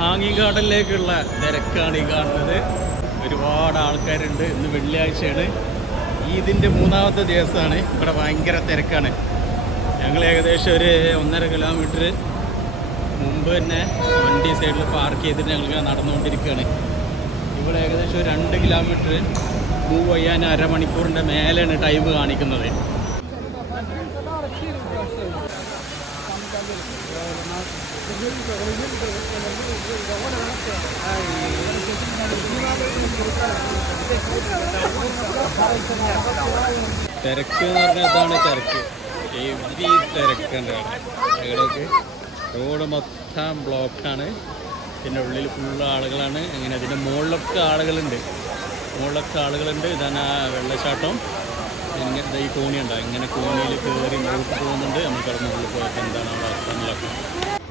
ഹാങ്ങിങ് ഗാർഡനിലേക്കുള്ള തിരക്കാണ് ഈ കാണുന്നത്. ഒരുപാട് ആൾക്കാരുണ്ട്. ഇന്ന് വെള്ളിയാഴ്ചയാണ്, ഈദിൻ്റെ 3ാമത്തെ ദിവസമാണ്. ഇവിടെ ഭയങ്കര തിരക്കാണ്. ഞങ്ങൾ ഏകദേശം ഒരു 1.5 കിലോമീറ്റർ മുമ്പ് തന്നെ വണ്ടി സൈഡിൽ പാർക്ക് ചെയ്തിട്ട് ഞങ്ങളിങ്ങനെ നടന്നുകൊണ്ടിരിക്കുകയാണ്. ഇവിടെ ഏകദേശം ഒരു 2 കിലോമീറ്റർ മൂവ് ചെയ്യാൻ അരമണിക്കൂറിൻ്റെ മേലെയാണ് ടൈം കാണിക്കുന്നത്. തിരക്ക് എന്ന് പറഞ്ഞാൽ ഇതാണ് തിരക്ക്. ഹെവി തിരക്കുണ്ട് ഇവിടേക്ക്. റോഡ് മൊത്തം ബ്ലോക്കാണ്. പിന്നെ ഉള്ളിൽ ഫുള്ള് ആളുകളാണ്. അങ്ങനെ അതിൻ്റെ മുകളിലൊക്കെ ആളുകളുണ്ട്. ഇതാണ് ആ വെള്ളച്ചാട്ടം. ഇങ്ങനെ ഈ കോണി ഉണ്ടാകും. ഇങ്ങനെ കോണിയിൽ കയറി മുകളിൽ പോകുന്നുണ്ട്. നമ്മൾ കിടന്ന് ഉള്ളിൽ പോയപ്പോൾ എന്താണ് അവിടെ അവസ്ഥ.